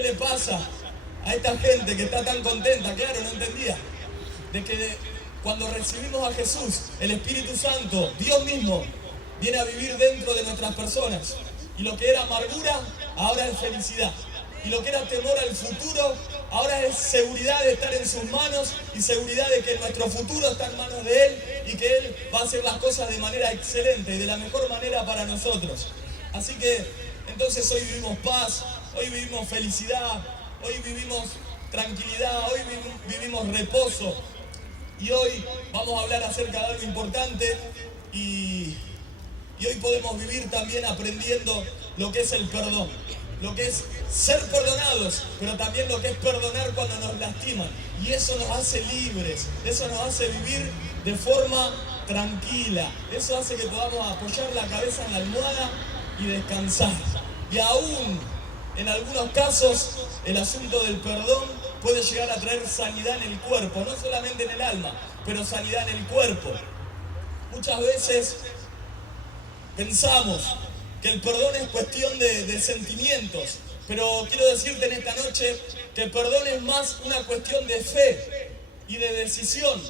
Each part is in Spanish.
¿Qué le pasa a esta gente que está tan contenta? Claro, no entendía. De que cuando recibimos a Jesús, el Espíritu Santo, Dios mismo, viene a vivir dentro de nuestras personas. Y lo que era amargura, ahora es felicidad. Y lo que era temor al futuro, ahora es seguridad de estar en sus manos y seguridad de que nuestro futuro está en manos de Él y que Él va a hacer las cosas de manera excelente y de la mejor manera para nosotros. Así que, entonces hoy vivimos paz, hoy vivimos felicidad, hoy vivimos tranquilidad, hoy vivimos reposo. Y hoy vamos a hablar acerca de algo importante y hoy podemos vivir también aprendiendo lo que es el perdón. Lo que es ser perdonados, pero también lo que es perdonar cuando nos lastiman. Y eso nos hace libres, eso nos hace vivir de forma tranquila. Eso hace que podamos apoyar la cabeza en la almohada y descansar. Y aún, en algunos casos, el asunto del perdón puede llegar a traer sanidad en el cuerpo, no solamente en el alma, pero sanidad en el cuerpo. Muchas veces pensamos que el perdón es cuestión de sentimientos, pero quiero decirte en esta noche que el perdón es más una cuestión de fe y de decisión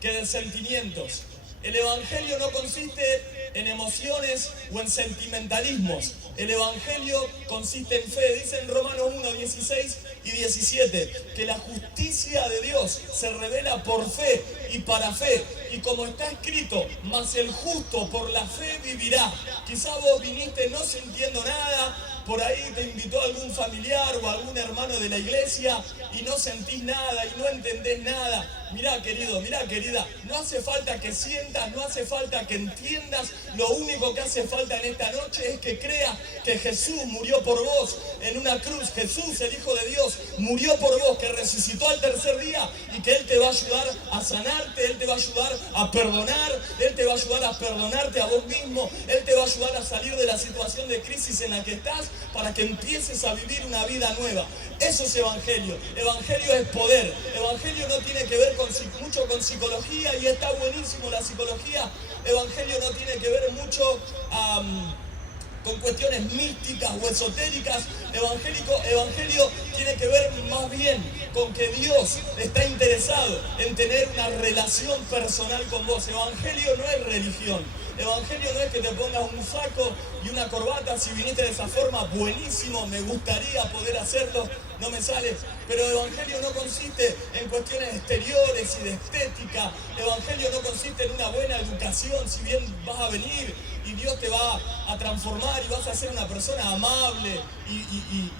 que de sentimientos. El Evangelio no consiste en emociones o en sentimentalismos. El Evangelio consiste en fe. Dice en Romanos 1, 16 y 17 que la justicia de Dios se revela por fe y para fe. Y como está escrito, mas el justo por la fe vivirá. Quizá vos viniste no sintiendo nada, por ahí te invitó algún familiar o algún hermano de la iglesia y no sentís nada y no entendés nada. Mirá, querido, mirá, querida, no hace falta que sientas, no hace falta que entiendas. Lo único que hace falta en esta noche es que creas que Jesús murió por vos en una cruz. Jesús, el Hijo de Dios, murió por vos, que resucitó al tercer día y que Él te va a ayudar a sanarte, Él te va a ayudar a perdonar, Él te va a ayudar a perdonarte a vos mismo, Él te va a ayudar a salir de la situación de crisis en la que estás para que empieces a vivir una vida nueva. Eso es Evangelio. Evangelio es poder. Evangelio no tiene que ver mucho con psicología y está buenísimo la psicología. Evangelio no tiene que ver mucho con cuestiones místicas o esotéricas. Evangelio tiene que ver más bien con que Dios está interesado en tener una relación personal con vos. Evangelio no es religión. Evangelio no es que te pongas un saco y una corbata. Si viniste de esa forma, buenísimo, me gustaría poder hacerlo, no me sale. Pero Evangelio no consiste en cuestiones exteriores y de estética. Evangelio no consiste en una buena educación. Si bien vas a venir y Dios te va a transformar y vas a ser una persona amable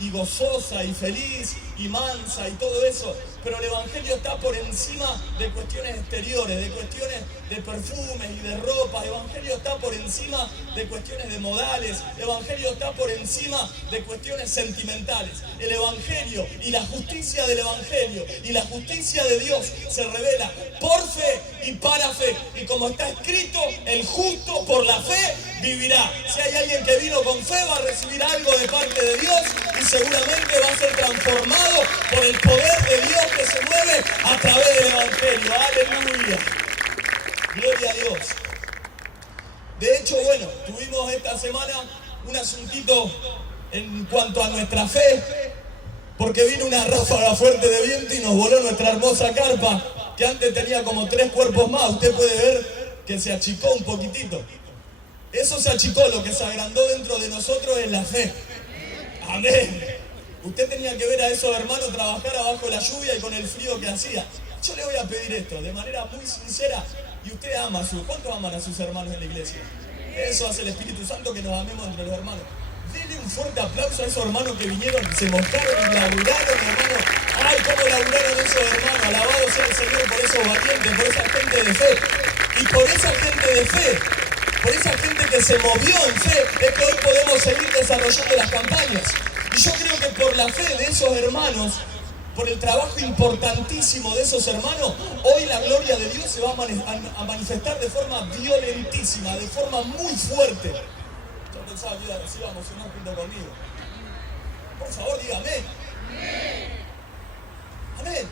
y gozosa y feliz y mansa y todo eso, pero el Evangelio está por encima de cuestiones exteriores, de cuestiones de perfumes y de ropa. El Evangelio está por encima de cuestiones de modales. El Evangelio está por encima de cuestiones sentimentales. El Evangelio y la justicia del Evangelio y la justicia de Dios se revela por fe y para fe. Y como está escrito, el justo por la fe vivirá. Si hay alguien que vino con fe, va a recibir algo de parte de Dios y seguramente va a ser transformado por el poder de Dios que se mueve a través del Evangelio. ¡Aleluya! Gloria a Dios. De hecho, bueno, tuvimos esta semana un asuntito en cuanto a nuestra fe, porque vino una ráfaga fuerte de viento y nos voló nuestra hermosa carpa, que antes tenía como 3 cuerpos más. Usted puede ver que se achicó un poquitito. Eso se achicó, lo que se agrandó dentro de nosotros es la fe. Amén. Usted tenía que ver a esos hermanos trabajar abajo la lluvia y con el frío que hacía. Yo le voy a pedir esto de manera muy sincera. Y usted ama ¿cuántos aman a sus hermanos en la iglesia? Eso hace el Espíritu Santo, que nos amemos entre los hermanos. Denle un fuerte aplauso a esos hermanos que vinieron, se mostraron y laburaron, hermanos. ¡Ay, cómo laburaron esos hermanos! Alabado sea el Señor por esos valientes, por esa gente de fe. Y por esa gente de fe, por esa gente que se movió en fe, es que hoy podemos seguir desarrollando las campañas. Y yo creo que por la fe de esos hermanos, por el trabajo importantísimo de esos hermanos, hoy la gloria de Dios se va a manifestar de forma violentísima, de forma muy fuerte. Yo pensaba que se iba a emocionar junto conmigo. Por favor, dígame. Amén.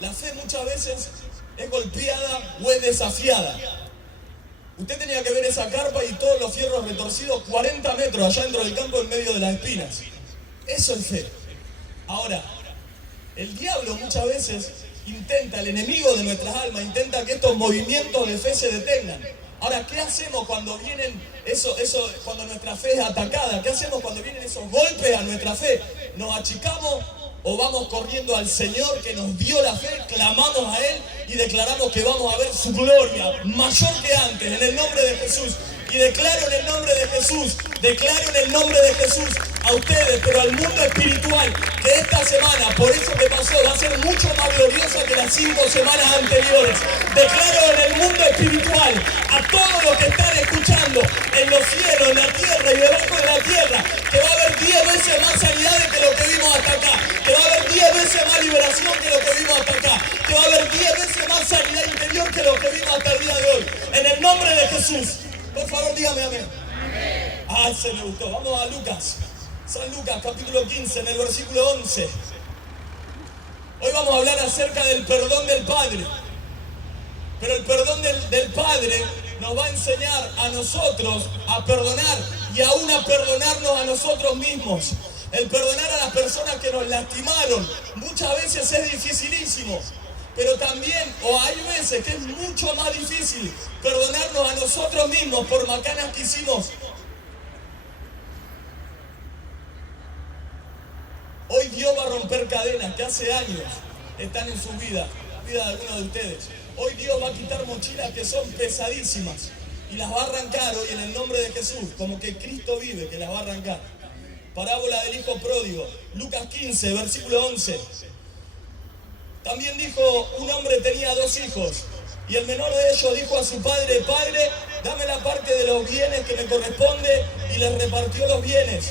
La fe muchas veces es golpeada o es desafiada. Usted tenía que ver esa carpa y todos los fierros retorcidos 40 metros allá dentro del campo en medio de las espinas. Eso es fe. Ahora, el diablo muchas veces intenta, el enemigo de nuestras almas, intenta que estos movimientos de fe se detengan. Ahora, ¿qué hacemos cuando vienen cuando nuestra fe es atacada? ¿Qué hacemos cuando vienen esos golpes a nuestra fe? ¿Nos achicamos o vamos corriendo al Señor que nos dio la fe, clamamos a Él y declaramos que vamos a ver su gloria mayor que antes, en el nombre de Jesús? Y declaro en el nombre de Jesús, declaro en el nombre de Jesús a ustedes, pero al mundo espiritual, que esta semana, por eso que pasó, va a ser mucho más gloriosa que las 5 semanas anteriores. Declaro en el mundo espiritual a todos los que están escuchando, en los cielos, en la tierra y debajo de la tierra, que va a haber 10 veces más sanidades que lo que vimos hasta acá, que va a haber 10 veces más liberación que lo que vimos hasta acá, que va a haber 10 veces más sanidad interior que lo que vimos hasta el día de hoy. En el nombre de Jesús. Por favor, dígame amén. Ay, se me gustó. Vamos a Lucas. San Lucas, capítulo 15, en el versículo 11. Hoy vamos a hablar acerca del perdón del Padre. Pero el perdón del Padre nos va a enseñar a nosotros a perdonar y aún a perdonarnos a nosotros mismos. El perdonar a las personas que nos lastimaron muchas veces es dificilísimo. Pero también, o hay veces que es mucho más difícil perdonarnos a nosotros mismos por macanas que hicimos. Hoy Dios va a romper cadenas que hace años están en su vida, la vida de algunos de ustedes. Hoy Dios va a quitar mochilas que son pesadísimas y las va a arrancar hoy en el nombre de Jesús, como que Cristo vive, que las va a arrancar. Parábola del hijo pródigo, Lucas 15, versículo 11. También dijo, un hombre tenía 2 hijos, y el menor de ellos dijo a su padre, Padre, dame la parte de los bienes que me corresponde, y les repartió los bienes.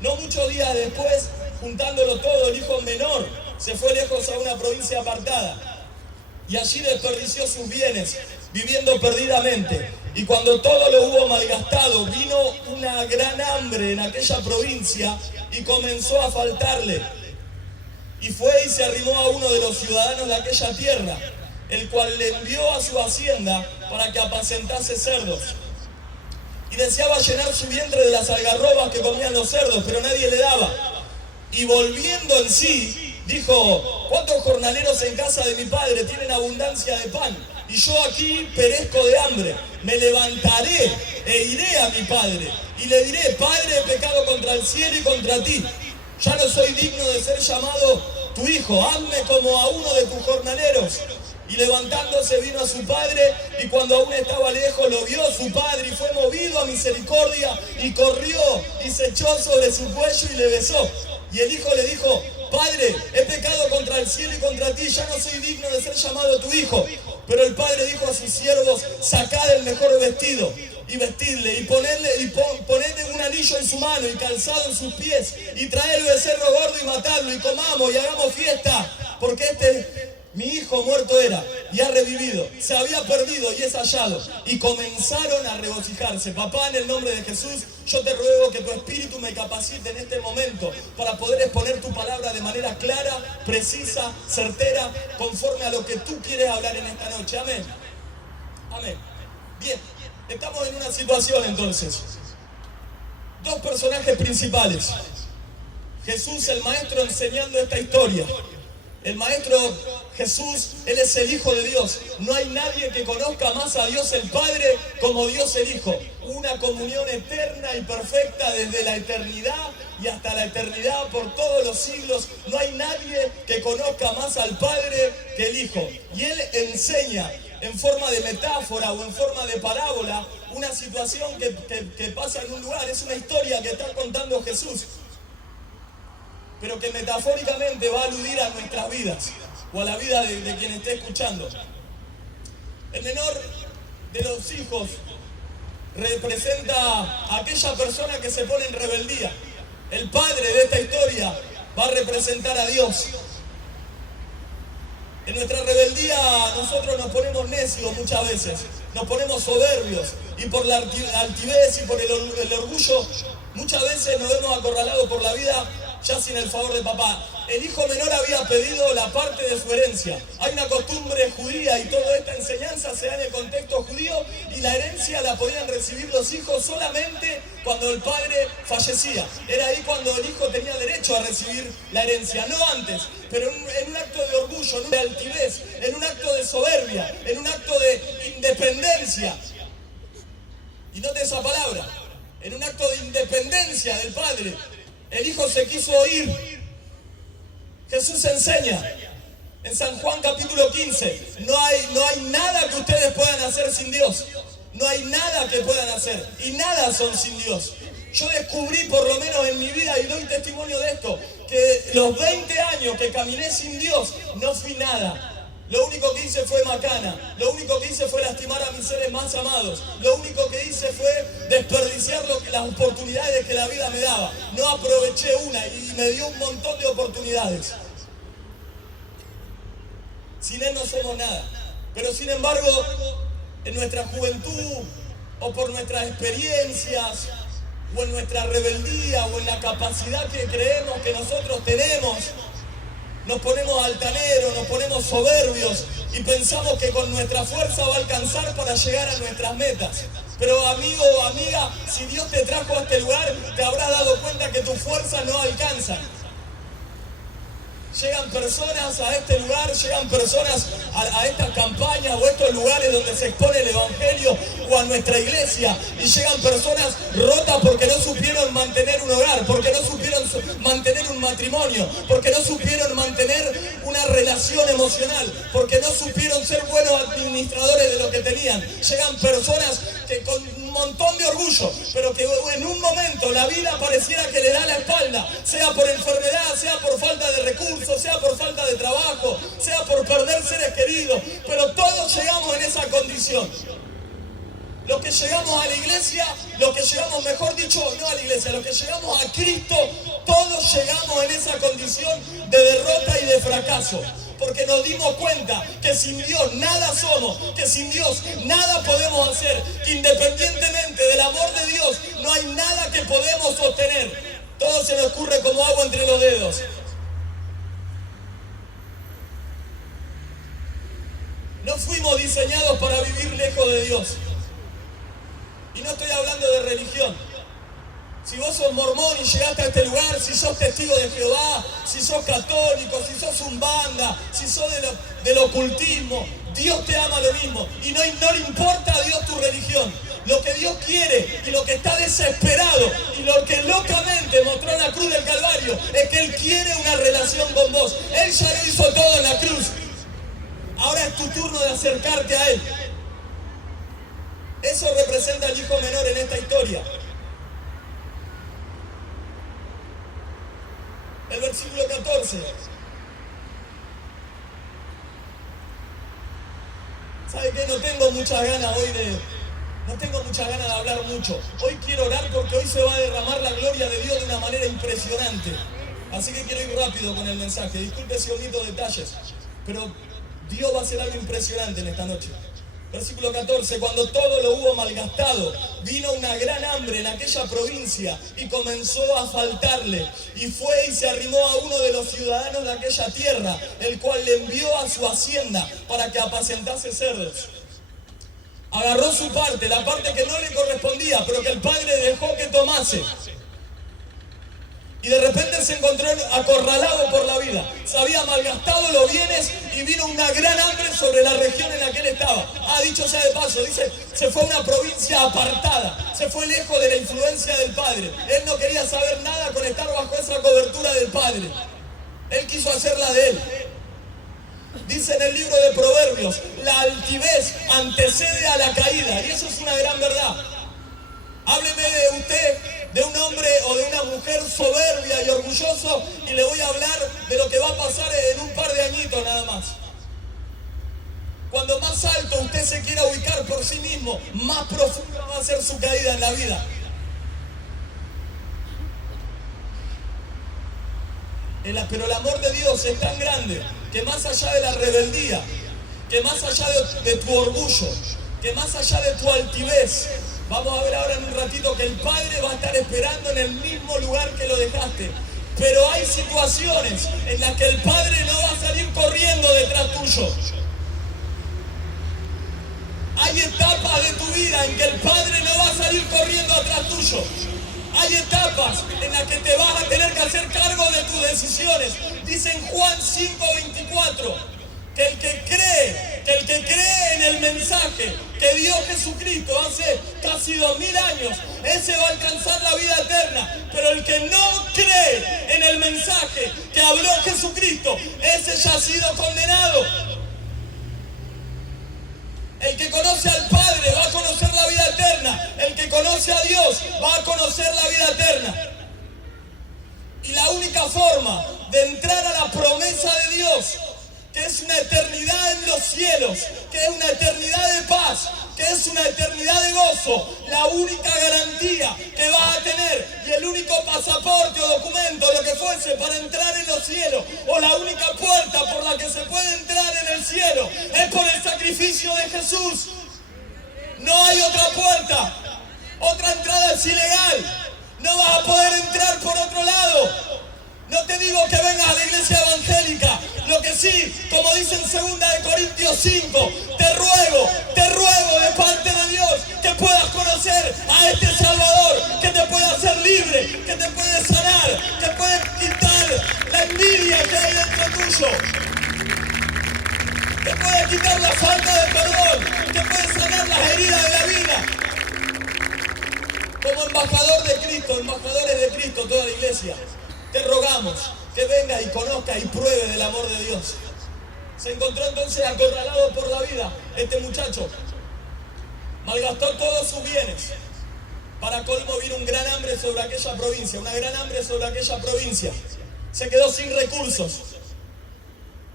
No muchos días después, juntándolo todo, el hijo menor se fue lejos a una provincia apartada, y allí desperdició sus bienes, viviendo perdidamente. Y cuando todo lo hubo malgastado, vino una gran hambre en aquella provincia, y comenzó a faltarle. Y fue y se arrimó a uno de los ciudadanos de aquella tierra, el cual le envió a su hacienda para que apacentase cerdos. Y deseaba llenar su vientre de las algarrobas que comían los cerdos, pero nadie le daba. Y volviendo en sí, dijo, ¿cuántos jornaleros en casa de mi padre tienen abundancia de pan? Y yo aquí perezco de hambre. Me levantaré e iré a mi padre, y le diré, Padre, he pecado contra el cielo y contra ti. Ya no soy digno de ser llamado tu hijo, hazme como a uno de tus jornaleros. Y levantándose vino a su padre, y cuando aún estaba lejos lo vio su padre, y fue movido a misericordia, y corrió, y se echó sobre su cuello y le besó. Y el hijo le dijo, Padre, he pecado contra el cielo y contra ti, ya no soy digno de ser llamado tu hijo. Pero el padre dijo a sus siervos, sacad el mejor vestido, y vestidle, y ponedle un anillo en su mano, y calzado en sus pies, y traed el becerro gordo y matadlo, y comamos, y hagamos fiesta, porque mi hijo muerto era, y ha revivido, se había perdido y es hallado. Y comenzaron a regocijarse. Papá, en el nombre de Jesús, yo te ruego que tu espíritu me capacite en este momento para poder exponer tu palabra de manera clara, precisa, certera, conforme a lo que tú quieres hablar en esta noche. Amén. Amén. Bien, estamos en una situación entonces. 2 personajes principales. Jesús, el maestro, enseñando esta historia. El maestro Jesús, Él es el Hijo de Dios. No hay nadie que conozca más a Dios el Padre como Dios el Hijo. Una comunión eterna y perfecta desde la eternidad y hasta la eternidad por todos los siglos. No hay nadie que conozca más al Padre que el Hijo. Y Él enseña en forma de metáfora o en forma de parábola una situación que pasa en un lugar. Es una historia que está contando Jesús, pero que metafóricamente va a aludir a nuestras vidas o a la vida de quien esté escuchando. El menor de los hijos representa a aquella persona que se pone en rebeldía. El padre de esta historia va a representar a Dios. En nuestra rebeldía nosotros nos ponemos necios muchas veces, nos ponemos soberbios, y por la altivez y por el orgullo muchas veces nos vemos acorralados por la vida, ya sin el favor de papá. El hijo menor había pedido la parte de su herencia. Hay una costumbre judía y toda esta enseñanza se da en el contexto judío, y la herencia la podían recibir los hijos solamente cuando el padre fallecía. Era ahí cuando el hijo tenía derecho a recibir la herencia, no antes, pero en un acto de orgullo, en un de altivez, en un acto de soberbia, en un acto de independencia. Y note esa palabra, en un acto de independencia del padre, el hijo se quiso ir. Jesús enseña en San Juan capítulo 15, no hay nada que ustedes puedan hacer sin Dios. No hay nada que puedan hacer, y nada son sin Dios. Yo descubrí, por lo menos en mi vida, y doy testimonio de esto, que los 20 años que caminé sin Dios, no fui nada. Lo único que hice fue macana, lo único que hice fue lastimar a mis seres más amados, lo único que hice fue desperdiciar las oportunidades que la vida me daba. No aproveché una y me dio un montón de oportunidades. Sin Él no somos nada, pero sin embargo, en nuestra juventud, o por nuestras experiencias, o en nuestra rebeldía, o en la capacidad que creemos que nosotros tenemos, nos ponemos altaneros, nos ponemos soberbios y pensamos que con nuestra fuerza va a alcanzar para llegar a nuestras metas. Pero amigo o amiga, si Dios te trajo a este lugar, te habrás dado cuenta que tus fuerzas no alcanzan. Llegan personas a este lugar, llegan personas a estas campañas o estos lugares donde se expone el Evangelio, o a nuestra iglesia, y llegan personas rotas porque no supieron mantener un hogar, porque no supieron mantener un matrimonio, porque no supieron mantener una relación emocional, porque no supieron ser buenos administradores de lo que tenían. Llegan personas que con un montón de orgullo, pero que en un momento la vida pareciera que le da la espalda, sea por enfermedad, sea por falta de recursos, sea por falta de trabajo, sea por perder seres queridos, pero todos llegamos en esa condición. Los que llegamos a la iglesia, los que llegamos, mejor dicho, no a la iglesia, los que llegamos a Cristo, todos llegamos en esa condición de derrota y de fracaso. Porque nos dimos cuenta que sin Dios nada somos, que sin Dios nada podemos hacer, que independientemente del amor de Dios no hay nada que podemos sostener. Todo se nos escurre como agua entre los dedos. No fuimos diseñados para vivir lejos de Dios. Y no estoy hablando de religión. Si vos sos mormón y llegaste a este lugar, si sos testigo de Jehová, si sos católico, si sos umbanda, si sos del ocultismo, Dios te ama lo mismo. Y no le importa a Dios tu religión. Lo que Dios quiere y lo que está desesperado y lo que locamente mostró en la cruz del Calvario es que Él quiere una relación con vos. Él ya lo hizo todo en la cruz. Ahora es tu turno de acercarte a Él. Eso representa al hijo menor en esta historia. El versículo 14. ¿Sabe qué? No tengo muchas ganas de hablar mucho. Hoy quiero orar porque hoy se va a derramar la gloria de Dios de una manera impresionante. Así que quiero ir rápido con el mensaje. Disculpe si omito detalles, pero Dios va a hacer algo impresionante en esta noche. Versículo 14, cuando todo lo hubo malgastado, vino una gran hambre en aquella provincia y comenzó a faltarle. Y fue y se arrimó a uno de los ciudadanos de aquella tierra, el cual le envió a su hacienda para que apacentase cerdos. Agarró su parte, la parte que no le correspondía, pero que el padre dejó que tomase. Y de repente se encontró acorralado por la vida. Se había malgastado los bienes y vino una gran hambre sobre la región en la que él estaba. Dicho sea de paso, dice, se fue a una provincia apartada. Se fue lejos de la influencia del padre. Él no quería saber nada con estar bajo esa cobertura del padre. Él quiso hacerla de él. Dice en el libro de Proverbios, la altivez antecede a la caída. Y eso es una gran verdad. Hábleme de usted, de un hombre o de una mujer soberbia y orgulloso, y le voy a hablar de lo que va a pasar en un par de añitos nada más. Cuando más alto usted se quiera ubicar por sí mismo, más profunda va a ser su caída en la vida. Pero el amor de Dios es tan grande que más allá de la rebeldía, que más allá de tu orgullo, que más allá de tu altivez, vamos a ver ahora en un ratito que el Padre va a estar esperando en el mismo lugar que lo dejaste. Pero hay situaciones en las que el Padre no va a salir corriendo detrás tuyo. Hay etapas de tu vida en que el Padre no va a salir corriendo atrás tuyo. Hay etapas en las que te vas a tener que hacer cargo de tus decisiones. Dice en Juan 5:24 que el que cree en el mensaje que dio Jesucristo hace casi 2000 años, ese va a alcanzar la vida eterna. Pero el que no cree en el mensaje que habló Jesucristo, ese ya ha sido condenado. El que conoce al Padre va a conocer la vida eterna. El que conoce a Dios va a conocer la vida eterna. Y la única forma de entrar a la promesa de Dios, que es una eternidad en los cielos, que es una eternidad de paz, que es una eternidad de gozo, la única garantía que vas a tener y el único pasaporte o documento, lo que fuese, para entrar en los cielos, o la única puerta por la que se puede entrar en el cielo, es por el sacrificio de Jesús. No hay otra puerta. Otra entrada es ilegal. No vas a poder entrar por otro lado. No te digo que vengas a la iglesia evangélica. Lo que sí, como dice en 2 Corintios 5, te ruego de parte de Dios que puedas conocer a este Salvador, que te puede hacer libre, que te puede sanar, que puede quitar la envidia que hay dentro tuyo, que puede quitar la falta de perdón, que puede sanar las heridas de la vida. Como embajador de Cristo, embajadores de Cristo, toda la iglesia, te rogamos que venga y conozca y pruebe del amor de Dios. Se encontró entonces acorralado por la vida este muchacho. Malgastó todos sus bienes. Para colmo vino un gran hambre sobre aquella provincia, una gran hambre sobre aquella provincia. Se quedó sin recursos.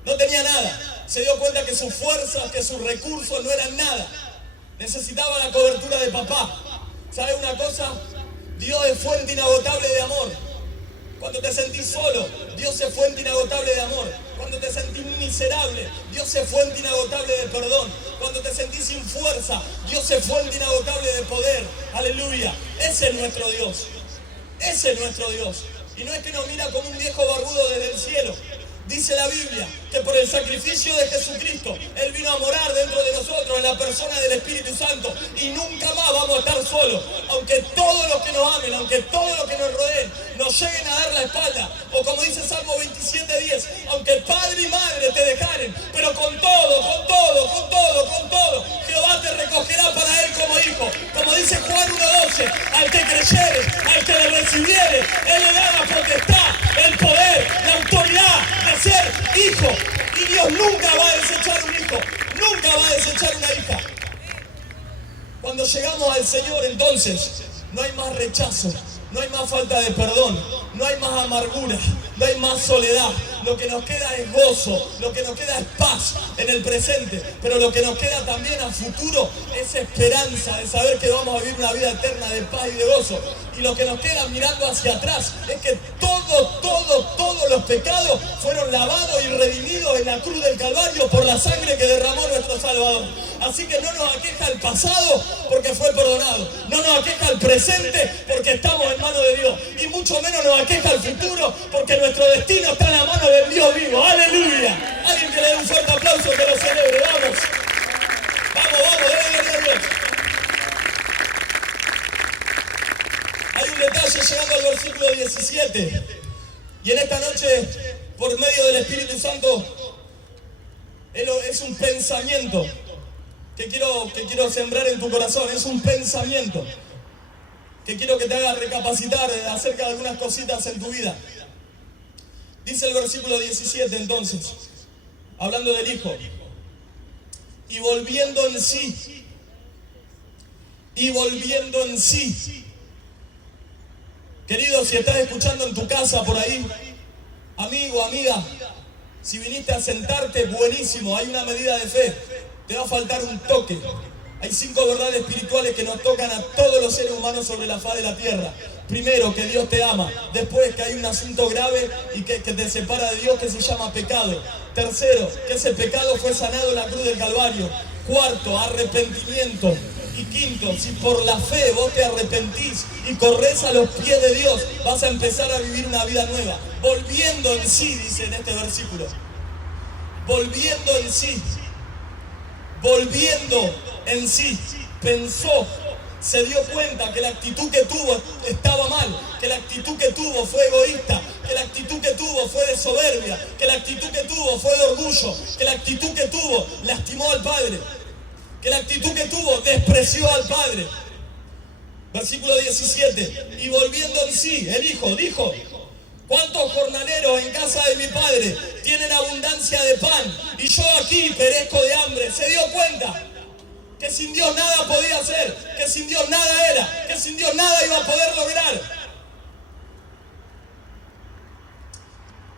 No tenía nada. Se dio cuenta que sus fuerzas, que sus recursos no eran nada. Necesitaba la cobertura de papá. ¿Sabe una cosa? Dios es fuente inagotable de amor. Cuando te sentís solo, Dios es fuente inagotable de amor. Cuando te sentís miserable, Dios es fuente inagotable de perdón. Cuando te sentís sin fuerza, Dios es fuente inagotable de poder. Aleluya. Ese es nuestro Dios. Ese es nuestro Dios. Y no es que nos mira como un viejo barbudo desde el cielo. Dice la Biblia que por el sacrificio de Jesucristo, Él vino a morar dentro de nosotros en la persona del Espíritu Santo. Y nunca más vamos a estar solos. Aunque todos los que nos amen, aunque todos los que nos rodeen, nos lleguen a dar la espalda. O como dice Salmo 27:10, aunque padre y madre te dejaren, pero con todo, Jehová te recogerá para Él como hijo. Como dice Juan 1:12, al que creyere, al que le recibiere, Él le da la potestad, el poder, la autoridad de ser hijo. Y Dios nunca va a desechar un hijo, nunca va a desechar una hija. Cuando llegamos al Señor, entonces, no hay más rechazo, no hay más falta de perdón, no hay más amargura, no hay más soledad. Lo que nos queda es gozo, lo que nos queda es paz en el presente, pero lo que nos queda también a futuro es esperanza de saber que vamos a vivir una vida eterna de paz y de gozo. Y lo que nos queda mirando hacia atrás es que todos los pecados fueron lavados y redimidos en la cruz del Calvario por la sangre que derramó nuestro Salvador. Así que no nos aqueja el pasado porque fue perdonado, no nos aqueja el presente porque estamos en manos de Dios, y mucho menos nos aqueja el futuro porque nuestro destino está en la mano del Dios vivo. ¡Aleluya! Alguien que le dé un fuerte aplauso, que lo celebre. Vamos, gloria a Dios. Hay un detalle llegando al versículo 17. Y en esta noche, por medio del Espíritu Santo, es un pensamiento que quiero sembrar en tu corazón. Es un pensamiento que quiero que te haga recapacitar acerca de algunas cositas en tu vida. Dice el versículo 17 entonces, hablando del Hijo: y volviendo en sí. Querido, si estás escuchando en tu casa por ahí, amigo, amiga, si viniste a sentarte, buenísimo, hay una medida de fe. Te va a faltar un toque. Hay 5 verdades espirituales que nos tocan a todos los seres humanos sobre la faz de la tierra. Primero, que Dios te ama. Después, que hay un asunto grave y que te separa de Dios, que se llama pecado. Tercero, que ese pecado fue sanado en la cruz del Calvario. Cuarto, arrepentimiento. Y quinto, si por la fe vos te arrepentís y corres a los pies de Dios, vas a empezar a vivir una vida nueva. Volviendo en sí, dice en este versículo. Volviendo en sí. Volviendo en sí. Pensó, se dio cuenta que la actitud que tuvo estaba mal, que la actitud que tuvo fue egoísta, que la actitud que tuvo fue de soberbia, que la actitud que tuvo fue de orgullo, que la actitud que tuvo lastimó al Padre, que la actitud que tuvo despreció al Padre. Versículo 17, y volviendo en sí, el Hijo dijo: ¿cuántos jornaleros en casa de mi Padre tienen abundancia de pan y yo aquí perezco de hambre? Se dio cuenta que sin Dios nada podía hacer, que sin Dios nada era, que sin Dios nada iba a poder lograr.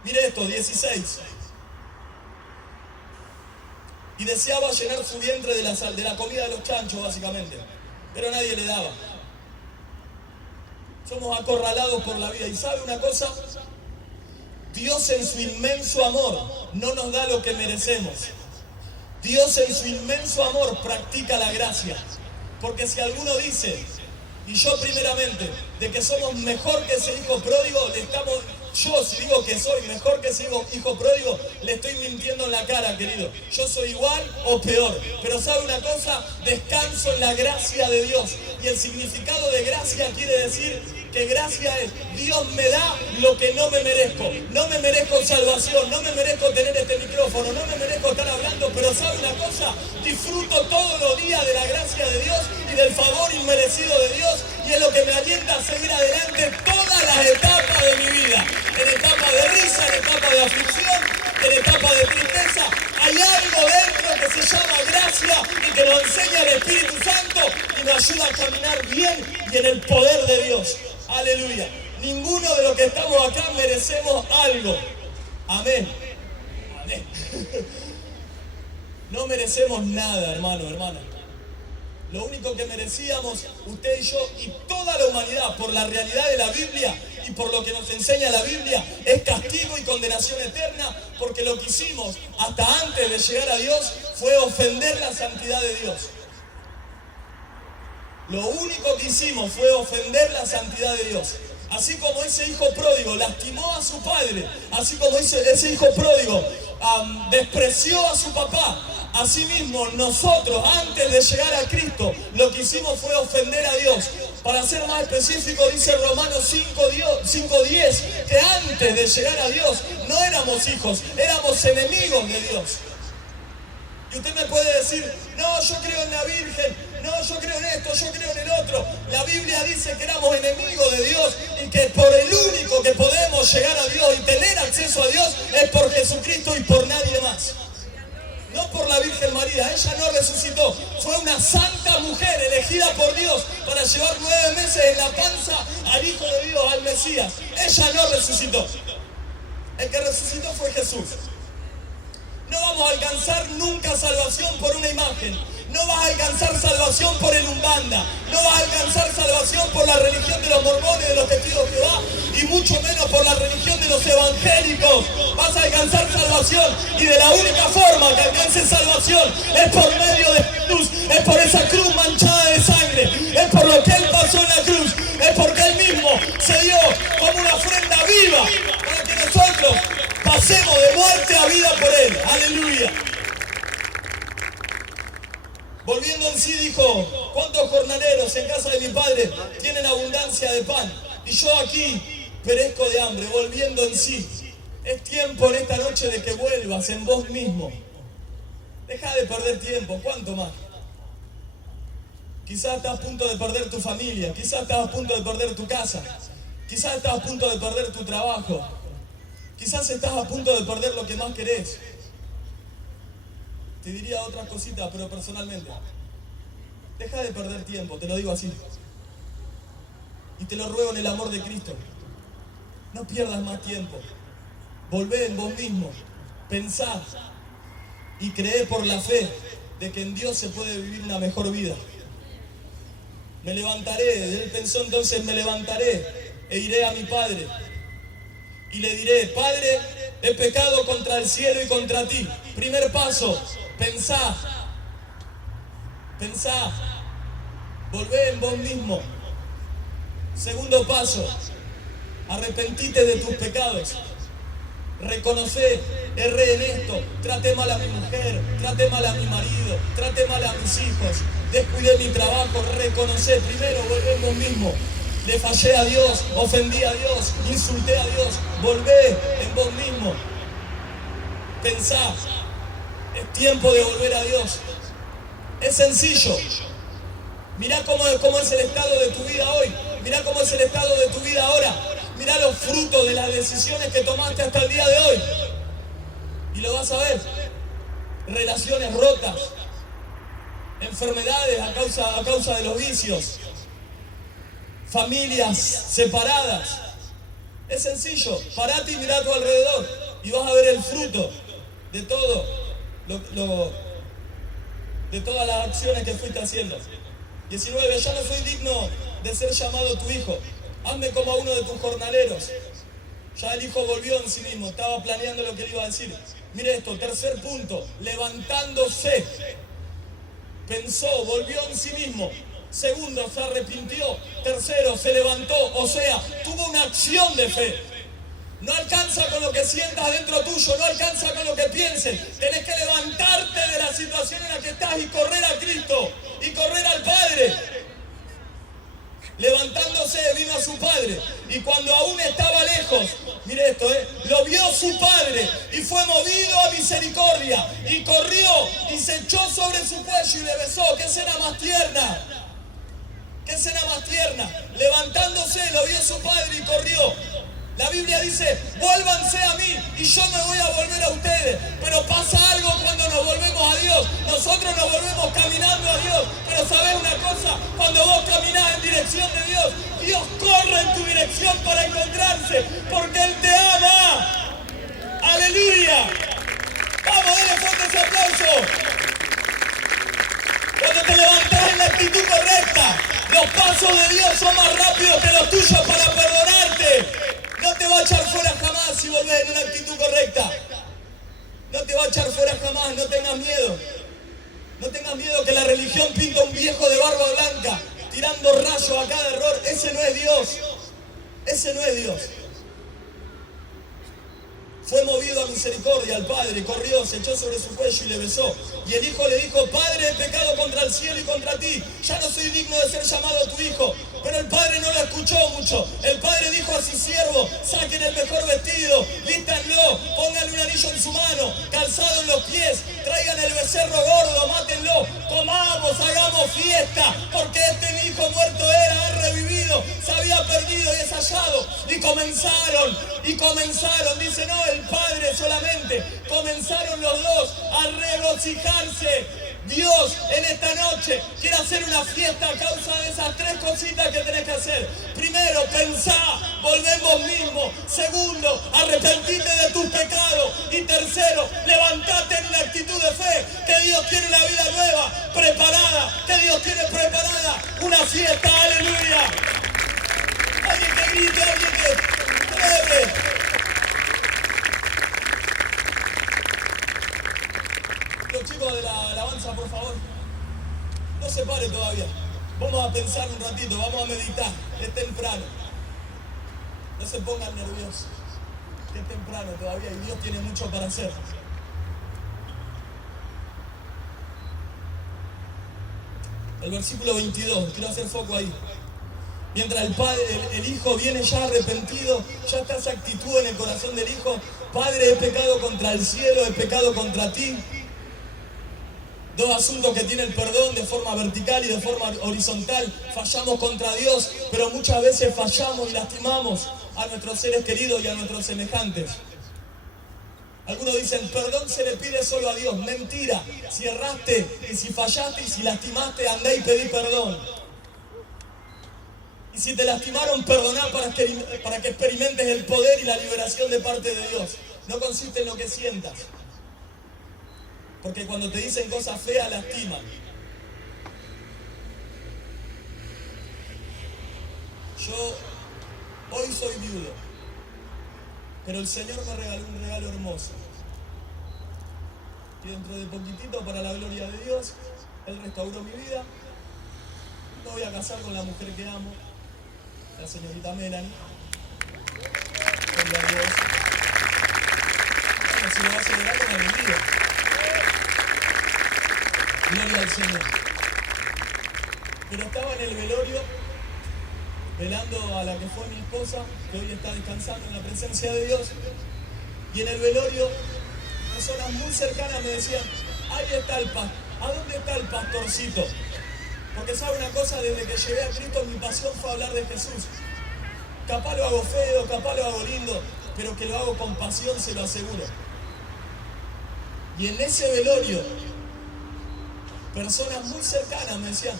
Mire esto, 16. Y deseaba llenar su vientre de la comida de los chanchos, básicamente, pero nadie le daba. Somos acorralados por la vida. ¿Y sabe una cosa? Dios en su inmenso amor no nos da lo que merecemos. Dios en su inmenso amor practica la gracia. Porque si alguno dice, y yo primeramente, de que somos mejor que ese hijo pródigo, yo si digo que soy mejor que ese hijo pródigo, le estoy mintiendo en la cara, querido. Yo soy igual o peor. Pero ¿sabe una cosa? Descanso en la gracia de Dios. Y el significado de gracia quiere decir que gracia es, Dios me da lo que no me merezco. No me merezco salvación, no me merezco tener este micrófono, no me merezco estar hablando, pero ¿sabe una cosa? Disfruto todos los días de la gracia de Dios y del favor inmerecido de Dios, y es lo que me alienta a seguir adelante todas las etapas de mi vida. En etapa de risa, en etapa de aflicción, en etapa de tristeza. Hay algo dentro que se llama gracia y que nos enseña el Espíritu Santo y nos ayuda a caminar bien y en el poder de Dios. Aleluya. Ninguno de los que estamos acá merecemos algo. Amén. Amén. No merecemos nada, hermano, hermana. Lo único que merecíamos, usted y yo y toda la humanidad, por la realidad de la Biblia y por lo que nos enseña la Biblia, es castigo y condenación eterna, porque lo que hicimos hasta antes de llegar a Dios fue ofender la santidad de Dios. Lo único que hicimos fue ofender la santidad de Dios. Así como ese hijo pródigo lastimó a su padre, así como ese hijo pródigo despreció a su papá, asimismo nosotros antes de llegar a Cristo lo que hicimos fue ofender a Dios. Para ser más específico, dice Romanos 5:10, que antes de llegar a Dios no éramos hijos, éramos enemigos de Dios. Y usted me puede decir, no, yo creo en la Virgen, no, yo creo en esto, yo creo en el otro. La Biblia dice que éramos enemigos de Dios y que por el único que podemos llegar a Dios y tener acceso a Dios es por Jesucristo y por nadie más. No por la Virgen María, ella no resucitó. Fue una santa mujer elegida por Dios para llevar 9 meses en la panza al Hijo de Dios, al Mesías. Ella no resucitó. El que resucitó fue Jesús. No vamos a alcanzar nunca salvación por una imagen. No vas a alcanzar salvación por el Umbanda. No vas a alcanzar salvación por la religión de los mormones, de los testigos de Jehová, y mucho menos por la religión de los evangélicos. Vas a alcanzar salvación, y de la única forma que alcances salvación es por medio de Jesús, es por esa cruz manchada de sangre, es por lo que Él pasó en la cruz, es porque Él mismo se dio como una ofrenda viva para que nosotros pasemos de muerte a vida por Él. Aleluya. Volviendo en sí dijo, ¿cuántos jornaleros en casa de mi padre tienen abundancia de pan? Y yo aquí perezco de hambre. Volviendo en sí. Es tiempo en esta noche de que vuelvas en vos mismo. Deja de perder tiempo, ¿cuánto más? Quizás estás a punto de perder tu familia, quizás estás a punto de perder tu casa, quizás estás a punto de perder tu trabajo, quizás estás a punto de perder lo que más querés. Te diría otras cositas, pero personalmente, deja de perder tiempo, te lo digo así. Y te lo ruego en el amor de Cristo. No pierdas más tiempo. Volvé en vos mismo. Pensá y creé por la fe de que en Dios se puede vivir una mejor vida. Me levantaré, él pensó entonces, me levantaré e iré a mi padre. Y le diré, Padre, he pecado contra el cielo y contra ti. Primer paso, pensá. volvé en vos mismo. Segundo paso, arrepentite de tus pecados. Reconocé, erré en esto, traté mal a mi mujer, traté mal a mi marido, traté mal a mis hijos, descuidé mi trabajo, reconocé, primero volvé en vos mismo. Le fallé a Dios, ofendí a Dios, insulté a Dios, volvé en vos mismo. Pensá, es tiempo de volver a Dios. Es sencillo. Mirá cómo es el estado de tu vida hoy. Mirá cómo es el estado de tu vida ahora. Mirá los frutos de las decisiones que tomaste hasta el día de hoy. Y lo vas a ver. Relaciones rotas. Enfermedades a causa de los vicios. Familias separadas. Es sencillo. Parate y mirá a tu alrededor. Y vas a ver el fruto de todo de todas las acciones que fuiste haciendo. 19. Ya no soy digno de ser llamado tu hijo. Hazme como a uno de tus jornaleros. Ya el hijo volvió en sí mismo. Estaba planeando lo que le iba a decir. Mire esto, tercer punto. Levantándose. Pensó, volvió en sí mismo. Segundo, se arrepintió. Tercero, se levantó. O sea, tuvo una acción de fe. No alcanza con lo que sientas dentro tuyo, no alcanza con lo que pienses. Tenés que levantarte de la situación en la que estás y correr a Cristo y correr al Padre. Levantándose vino a su Padre y cuando aún estaba lejos, mire esto, lo vio su Padre y fue movido a misericordia y corrió y se echó sobre su cuello y le besó. ¡Qué escena más tierna! ¡Qué escena más tierna! Levantándose lo vio su Padre y corrió. La Biblia dice, vuélvanse a mí y yo me voy a volver a ustedes. Pero pasa algo cuando nos volvemos a Dios. Nosotros nos volvemos caminando a Dios. Pero ¿sabés una cosa? Cuando vos caminás en dirección de Dios, Dios corre en tu dirección para encontrarse. Porque Él te ama. ¡Aleluya! Vamos, denle fuerte ese aplauso. Cuando te levantás en la actitud correcta, los pasos de Dios son más rápidos que los tuyos para perdonarte. No te va a echar fuera jamás si volvés en una actitud correcta. No te va a echar fuera jamás, no tengas miedo. No tengas miedo que la religión pinta un viejo de barba blanca, tirando rayos a cada error. Ese no es Dios. Ese no es Dios. Fue movido a misericordia al Padre, corrió, se echó sobre su cuello y le besó. Y el Hijo le dijo, Padre, he pecado contra el cielo y contra ti. Ya no soy digno de ser llamado tu Hijo. Pero el Padre no lo escuchó mucho. El Padre dijo a su siervo, saquen el mejor vestido, vístanlo, pónganle un anillo en su mano, calzado en los pies, traigan el becerro gordo, mátenlo, comamos, hagamos fiesta, porque este mi hijo muerto era, ha revivido, se había perdido y es hallado. Y comenzaron, dice no, el Padre solamente, comenzaron los dos a regocijarse. Dios en esta noche quiere hacer una fiesta a causa de esas tres cositas que tenés que hacer. Primero, pensá, volvé vos mismo. Segundo, arrepentite de tus pecados. Y tercero, levantate en una actitud de fe, que Dios tiene una vida nueva, preparada, que Dios tiene preparada una fiesta, aleluya. Alguien que grite, alguien que celebre. Los chicos de la alabanza, por favor, no se pare todavía. Vamos a pensar un ratito, vamos a meditar. Es temprano. No se pongan nerviosos. Es temprano todavía y Dios tiene mucho para hacer. El versículo 22, quiero hacer foco ahí. Mientras el Hijo viene ya arrepentido, ya está esa actitud en el corazón del Hijo. Padre, he pecado contra el cielo, he pecado contra ti. Dos asuntos que tienen perdón de forma vertical y de forma horizontal. Fallamos contra Dios, pero muchas veces fallamos y lastimamos a nuestros seres queridos y a nuestros semejantes. Algunos dicen, perdón se le pide solo a Dios. Mentira. Si erraste y si fallaste y si lastimaste, andá y pedí perdón. Y si te lastimaron, perdoná para que experimentes el poder y la liberación de parte de Dios. No consiste en lo que sientas. Porque cuando te dicen cosas feas, lastiman. Yo hoy soy viudo, pero el Señor me regaló un regalo hermoso. Y dentro de poquitito, para la gloria de Dios, Él restauró mi vida. No voy a casar con la mujer que amo, la señorita Melanie. Gloria a Dios. Bueno, si lo va a celebrar con alegría. Gloria al Señor. Pero estaba en el velorio, velando a la que fue mi esposa, que hoy está descansando en la presencia de Dios. Y en el velorio, personas muy cercanas me decían, ahí está el pastor. ¿A dónde está el pastorcito? Porque sabe una cosa, desde que llegué a Cristo mi pasión fue hablar de Jesús. Capaz lo hago feo, capaz lo hago lindo, pero que lo hago con pasión, se lo aseguro. Y en ese velorio, personas muy cercanas me decían,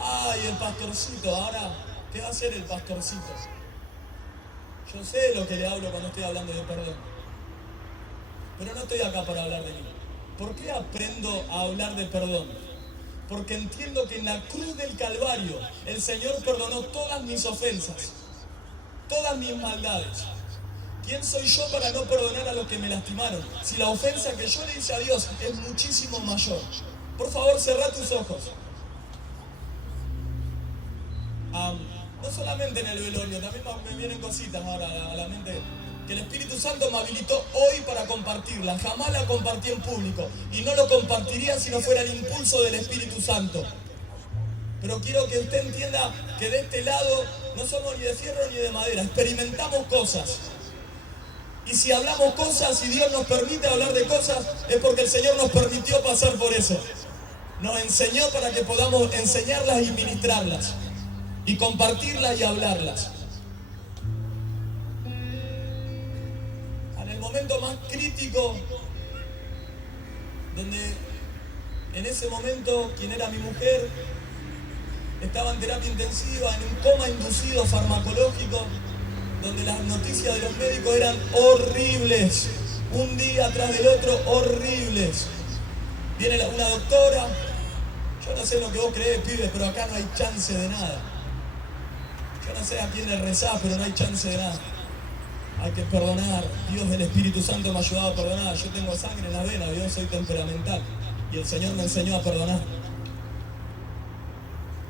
ay, el pastorcito, ahora, ¿qué va a hacer el pastorcito? Yo sé de lo que le hablo cuando estoy hablando de perdón. Pero no estoy acá para hablar de mí. ¿Por qué aprendo a hablar de perdón? Porque entiendo que en la cruz del Calvario el Señor perdonó todas mis ofensas, todas mis maldades. ¿Quién soy yo para no perdonar a los que me lastimaron? Si la ofensa que yo le hice a Dios es muchísimo mayor. Por favor, cerrá tus ojos. No solamente en el velorio, también me vienen cositas ahora a la mente. Que el Espíritu Santo me habilitó hoy para compartirla. Jamás la compartí en público. Y no lo compartiría si no fuera el impulso del Espíritu Santo. Pero quiero que usted entienda que de este lado no somos ni de fierro ni de madera. Experimentamos cosas. Y si hablamos cosas y Dios nos permite hablar de cosas, es porque el Señor nos permitió pasar por eso. Nos enseñó para que podamos enseñarlas y ministrarlas. Y compartirlas y hablarlas. En el momento más crítico, donde en ese momento quien era mi mujer estaba en terapia intensiva, en un coma inducido farmacológico, donde las noticias de los médicos eran horribles, un día tras del otro horribles. Viene una doctora, yo no sé lo que vos creés, pibes, pero acá no hay chance de nada. Yo no sé a quién le rezás, pero no hay chance de nada. Hay que perdonar. Dios, el Espíritu Santo me ha ayudado a perdonar. Yo tengo sangre en la vena, yo soy temperamental. Y el Señor me enseñó a perdonar.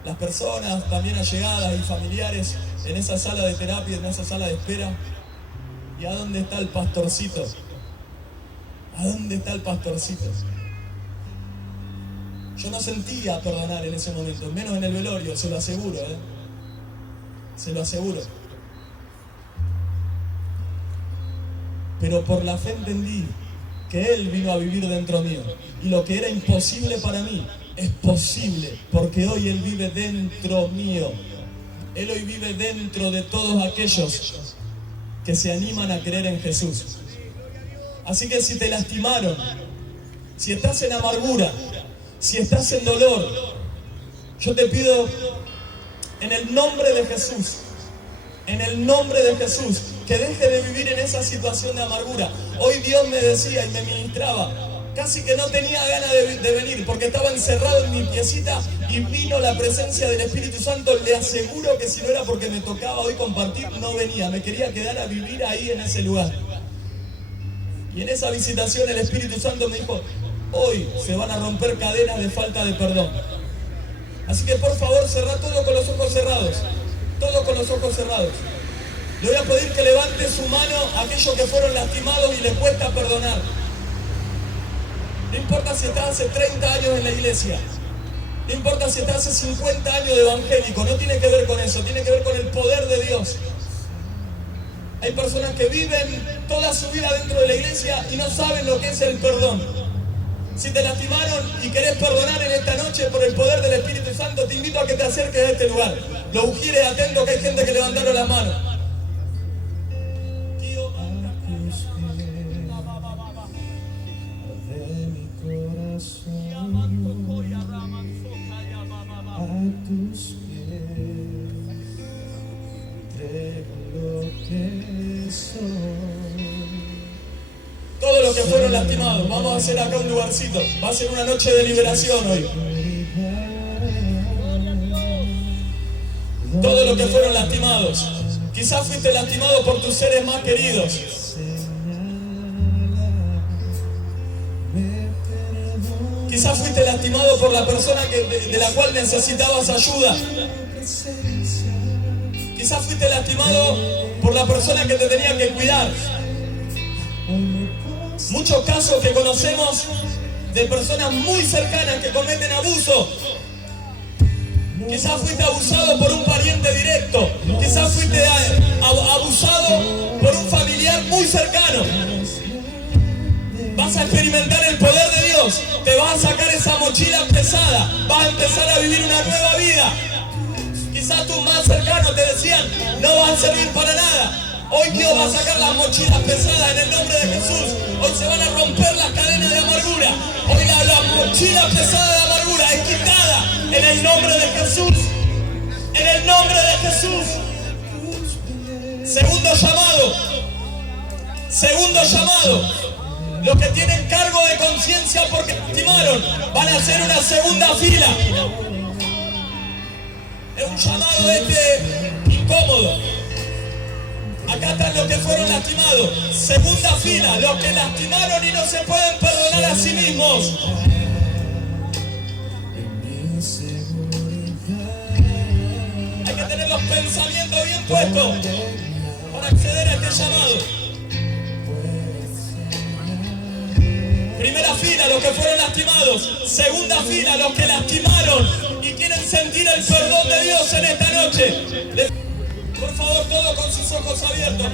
Las personas también allegadas y familiares en esa sala de terapia, en esa sala de espera. ¿Y a dónde está el pastorcito? ¿A dónde está el pastorcito? Yo no sentía perdonar en ese momento, menos en el velorio, se lo aseguro, se lo aseguro. Pero por la fe entendí que Él vino a vivir dentro mío. Y lo que era imposible para mí es posible, porque hoy Él vive dentro mío. Él hoy vive dentro de todos aquellos que se animan a creer en Jesús. Así que si te lastimaron, si estás en amargura, si estás en dolor, yo te pido en el nombre de Jesús, en el nombre de Jesús, que deje de vivir en esa situación de amargura. Hoy Dios me decía y me ministraba, casi que no tenía ganas de venir porque estaba encerrado en mi piecita y vino la presencia del Espíritu Santo. Le aseguro que si no era porque me tocaba hoy compartir, no venía, me quería quedar a vivir ahí en ese lugar. Y en esa visitación el Espíritu Santo me dijo, hoy se van a romper cadenas de falta de perdón. Así que por favor cerrá todo con los ojos cerrados, todo con los ojos cerrados. Le voy a pedir que levante su mano a aquellos que fueron lastimados y les cuesta perdonar. No importa si estás hace 30 años en la iglesia, no importa si estás hace 50 años de evangélico, no tiene que ver con eso, tiene que ver con el poder de Dios. Hay personas que viven toda su vida dentro de la iglesia y no saben lo que es el perdón. Si te lastimaron y querés perdonar en esta noche por el poder del Espíritu Santo, te invito a que te acerques a este lugar. Los ujires atentos, que hay gente que levantaron las manos. A tus pies entrego lo que soy. Todos los que fueron lastimados, vamos a hacer acá un lugarcito. Va a ser una noche de liberación hoy. Todos los que fueron lastimados. Quizás fuiste lastimado por tus seres más queridos. Quizás fuiste lastimado por la persona de la cual necesitabas ayuda. presencia. Quizás fuiste lastimado por la persona que te tenía que cuidar. Hoy me postro Muchos casos que conocemos de personas muy cercanas que cometen abuso. Quizás fuiste abusado por un pariente directo. Quizás fuiste abusado por un familiar muy cercano. Vas a experimentar el poder de Dios. Te vas a sacar esa mochila pesada. Vas a empezar a vivir una nueva vida. Quizás tus más cercanos te decían, no vas a servir para nada. Hoy Dios va a sacar las mochilas pesadas en el nombre de Jesús. Hoy se van a romper las cadenas de amargura. Hoy la mochila pesada de amargura es quitada en el nombre de Jesús. En el nombre de Jesús. Segundo llamado. Segundo llamado. Los que tienen cargo de conciencia porque lastimaron van a hacer una segunda fila. Es un llamado incómodo. Acá están los que fueron lastimados. Segunda fila, los que lastimaron y no se pueden perdonar a sí mismos. Hay que tener los pensamientos bien puestos para acceder a este llamado. Primera fila, los que fueron lastimados. Segunda fila, los que lastimaron y quieren sentir el perdón de Dios en esta noche. Por favor, todos con sus ojos abiertos.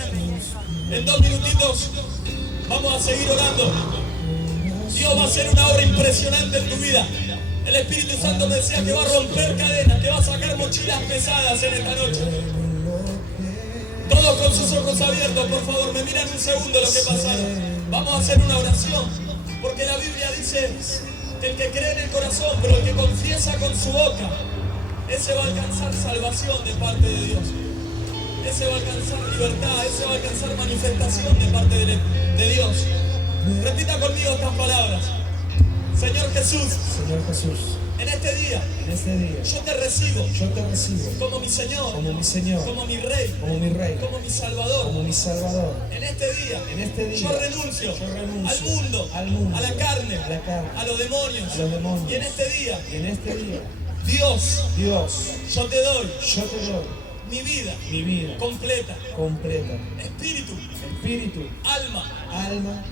En 2 minutitos vamos a seguir orando. Dios va a hacer una obra impresionante en tu vida. El Espíritu Santo me decía que va a romper cadenas, que va a sacar mochilas pesadas en esta noche. Todos con sus ojos abiertos, por favor, me miran un segundo lo que pasaron. Vamos a hacer una oración. Porque la Biblia dice que el que cree en el corazón, pero el que confiesa con su boca, ese va a alcanzar salvación de parte de Dios. Ese va a alcanzar libertad, ese va a alcanzar manifestación de parte de Dios. Repita conmigo estas palabras. Señor Jesús, Señor Jesús, en este día yo te recibo como mi Señor, como mi Rey, como mi Salvador. En este día yo renuncio al mundo, a la carne, a los demonios. Y en este día, Dios, yo te doy mi vida completa, espíritu, alma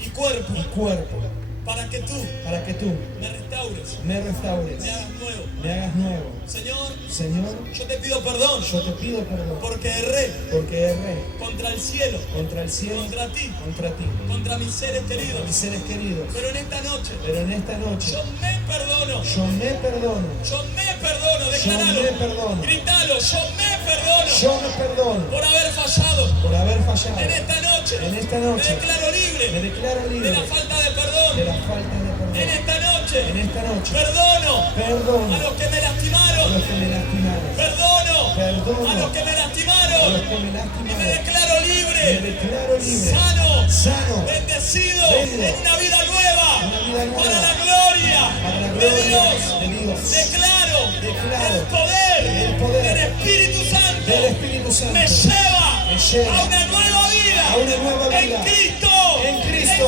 y cuerpo, para que tú me restaures, me hagas nuevo. Señor, yo te pido perdón, porque erré contra el cielo, contra ti, contra mis seres queridos. Pero en esta noche, yo me perdono, declaralo, gritalo, yo me perdono por haber fallado. En esta noche me declaro libre de la falta de perdón. En esta noche perdono a los que me lastimaron. Perdono a los que me lastimaron. Y me declaro libre, sano, bendecido, en una vida nueva, para la gloria de Dios. Declaro el poder del Espíritu Santo me lleva a una nueva vida en Cristo